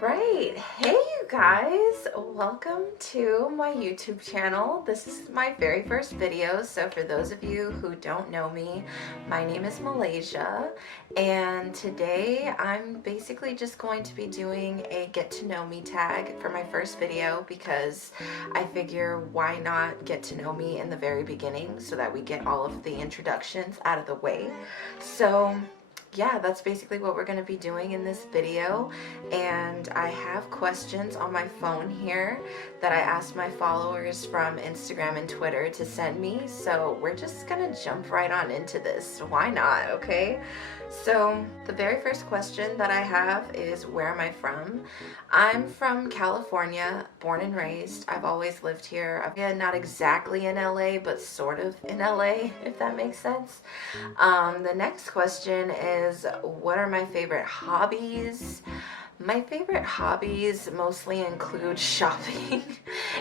Alright, hey you guys, welcome to my YouTube channel. This is my very first video, so for those of you who don't know me, my name is Malaysia, and today I'm basically just going to be doing a get to know me tag for my first video because I figure why not get to know me in the very beginning so that we get all of the introductions out of the way. So yeah, that's basically what we're going to be doing in this video, and I have questions on my phone here that I asked my followers from Instagram and Twitter to send me, so we're just gonna jump right on into this. Why not, okay? So the very first question that I have is, where am I from? I'm from California, born and raised. I've always lived here. Not exactly in LA, but sort of in LA, if that makes sense. The next question is, what are my favorite hobbies? My favorite hobbies mostly include shopping.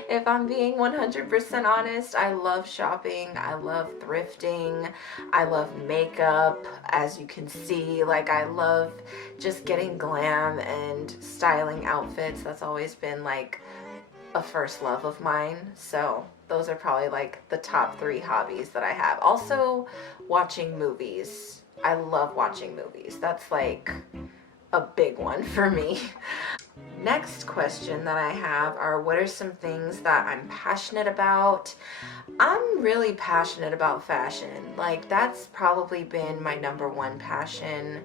If I'm being 100% honest, I love shopping. I love thrifting. I love makeup, as you can see. Like, I love just getting glam and styling outfits. That's always been like a first love of mine. So those are probably like the top 3 hobbies that I have. Also, watching movies. I love watching movies. That's like a big one for me. Next question that I have are, what are some things that I'm passionate about? I'm really passionate about fashion. Like, that's probably been my #1 passion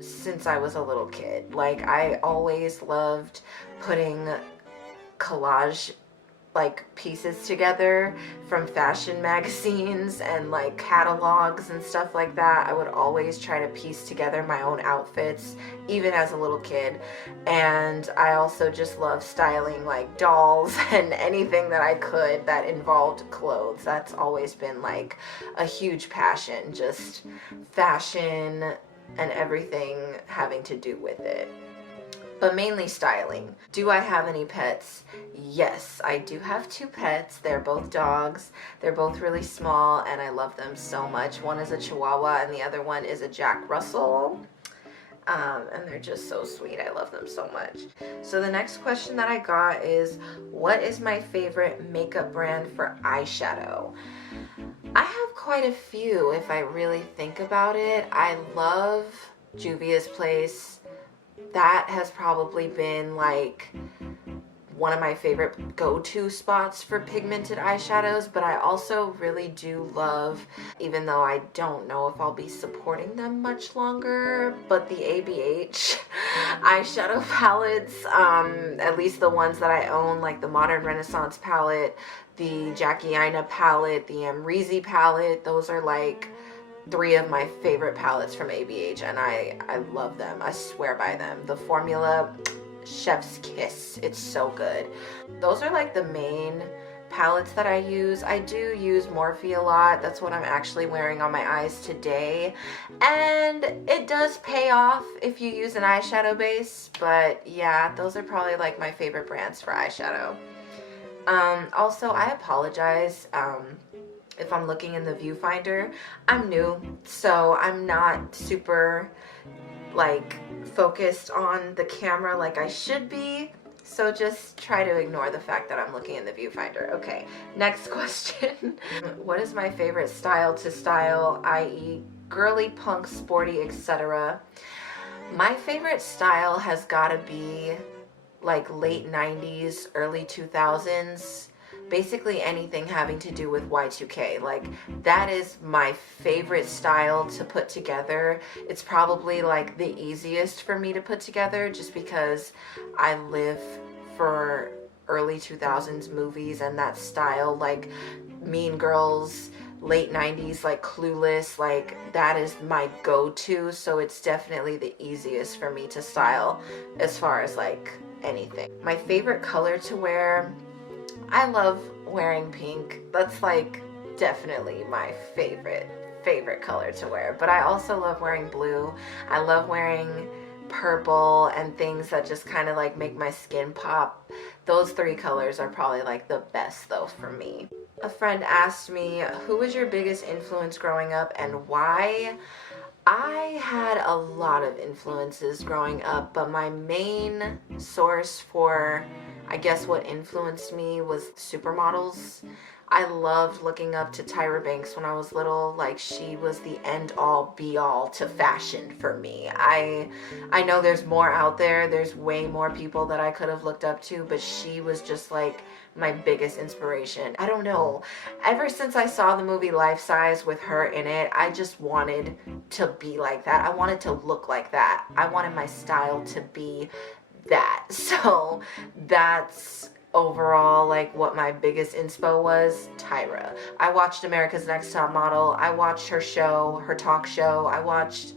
since I was a little kid. Like, I always loved putting collage like pieces together from fashion magazines and like catalogs and stuff like that. I would always try to piece together my own outfits, even as a little kid. And I also just love styling like dolls and anything that I could that involved clothes. That's always been like a huge passion, just fashion and everything having to do with it. But mainly styling. Do I have any pets? Yes, I do have 2 pets. They're both dogs. They're both really small and I love them so much. One is a Chihuahua and the other one is a Jack Russell. And they're just so sweet. I love them so much. So the next question that I got is, what is my favorite makeup brand for eyeshadow? I have quite a few if I really think about it. I love Juvia's Place. That has probably been like one of my favorite go-to spots for pigmented eyeshadows, but I also really do love, even though I don't know if I'll be supporting them much longer, but the ABH eyeshadow palettes, at least the ones that I own, like the Modern Renaissance palette, the Jackie Aina palette, the Amrezy palette. Those are like 3 of my favorite palettes from ABH, and I love them. I swear by them. The formula, chef's kiss. It's so good. Those are like the main palettes that I use. I do use Morphe a lot. That's what I'm actually wearing on my eyes today, and it does pay off if you use an eyeshadow base. But yeah, those are probably like my favorite brands for eyeshadow. Also, I apologize if I'm looking in the viewfinder. I'm new, so I'm not super like focused on the camera like I should be, so just try to ignore the fact that I'm looking in the viewfinder. Okay, next question. What is my favorite style to style, i.e. girly, punk, sporty, etc.? My favorite style has gotta be like late 90s, early 2000s. Basically anything having to do with Y2K. Like, that is my favorite style to put together. It's probably like the easiest for me to put together just because I live for early 2000s movies and that style, like Mean Girls, late 90s, like Clueless, like that is my go-to, so it's definitely the easiest for me to style as far as like anything. My favorite color to wear, I love wearing pink. That's like definitely my favorite color to wear. But I also love wearing blue. I love wearing purple and things that just kind of like make my skin pop. Those 3 colors are probably like the best though for me. A friend asked me, who was your biggest influence growing up and why? I had a lot of influences growing up, but my main source for, I guess, what influenced me was supermodels. I loved looking up to Tyra Banks when I was little. Like, she was the end all be all to fashion for me. I know there's more out there. There's way more people that I could have looked up to, but she was just like my biggest inspiration. I don't know. Ever since I saw the movie Life Size with her in it, I just wanted to be like that. I wanted to look like that. I wanted my style to be that. So that's overall like what my biggest inspo was. Tyra. I watched America's Next Top Model. I watched her show, her talk show. I watched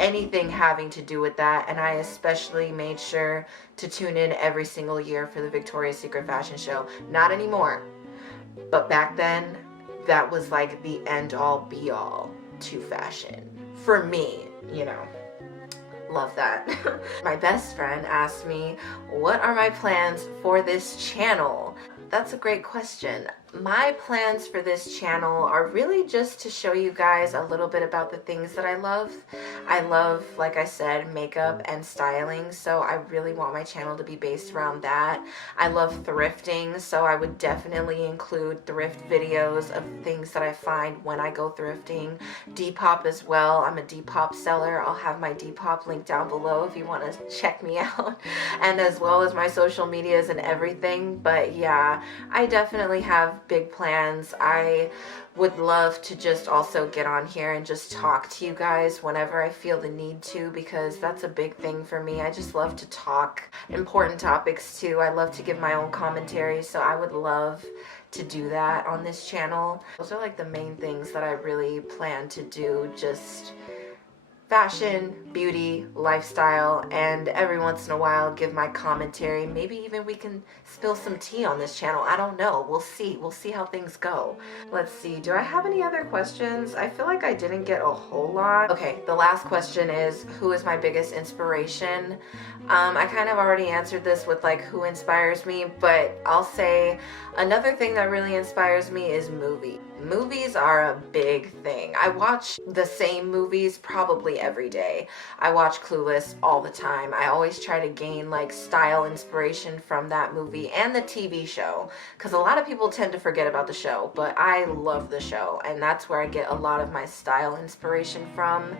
anything having to do with that, and I especially made sure to tune in every single year for the Victoria's Secret fashion show. Not anymore, but back then that was like the end all be all to fashion for me, you know. Love that. My best friend asked me, what are my plans for this channel? That's a great question. My plans for this channel are really just to show you guys a little bit about the things that I love. I love, like I said, makeup and styling, so I really want my channel to be based around that. I love thrifting, so I would definitely include thrift videos of things that I find when I go thrifting. Depop as well. I'm a Depop seller. I'll have my Depop link down below if you want to check me out, and as well as my social medias and everything. But yeah, I definitely have big plans. I would love to just also get on here and just talk to you guys whenever I feel the need to, because that's a big thing for me. I just love to talk important topics too. I love to give my own commentary, so I would love to do that on this channel. Those are like the main things that I really plan to do, just fashion, beauty, lifestyle, and every once in a while give my commentary. Maybe even we can spill some tea on this channel. I don't know. We'll see. We'll see how things go. Let's see. Do I have any other questions? I feel like I didn't get a whole lot. Okay, the last question is, who is my biggest inspiration? I kind of already answered this with like who inspires me, but I'll say another thing that really inspires me is movies. Movies are a big thing. I watch the same movies probably every day. I watch Clueless all the time. I always try to gain like style inspiration from that movie and the TV show, because a lot of people tend to forget about the show, but I love the show, and that's where I get a lot of my style inspiration from,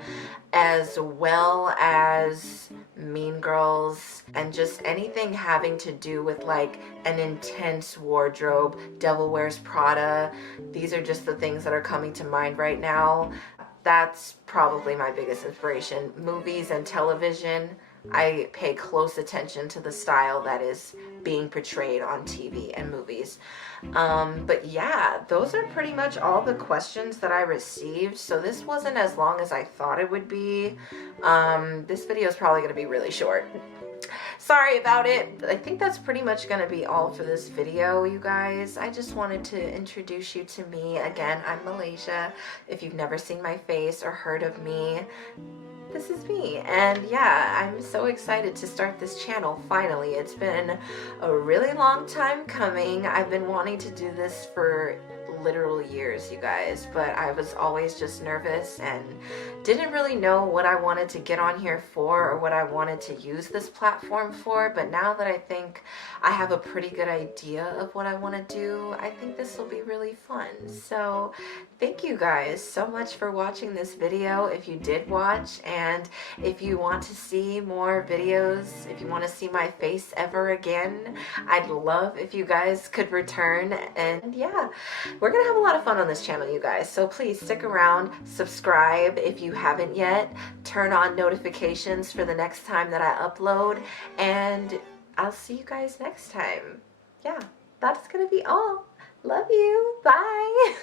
as well as Mean Girls and just anything having to do with like an intense wardrobe. Devil Wears Prada. These are just the things that are coming to mind right now. That's probably my biggest inspiration. Movies and television. I pay close attention to the style that is being portrayed on TV and movies. But yeah, those are pretty much all the questions that I received. So this wasn't as long as I thought it would be. This video is probably going to be really short. Sorry about it. I think that's pretty much going to be all for this video, you guys. I just wanted to introduce you to me. Again, I'm Malaysia. If you've never seen my face or heard of me, this is me. And yeah, I'm so excited to start this channel finally. It's been a really long time coming. I've been wanting to do this for literal years, you guys, but I was always just nervous and didn't really know what I wanted to get on here for or what I wanted to use this platform for. But now that I think I have a pretty good idea of what I want to do, I think this will be really fun. So thank you guys so much for watching this video, if you did watch, and if you want to see more videos, if you want to see my face ever again, I'd love if you guys could return. And yeah, we're gonna have a lot of fun on this channel, you guys, so please stick around, subscribe if you haven't yet, turn on notifications for the next time that I upload, and I'll see you guys next time. Yeah, that's gonna be all. Love you. Bye.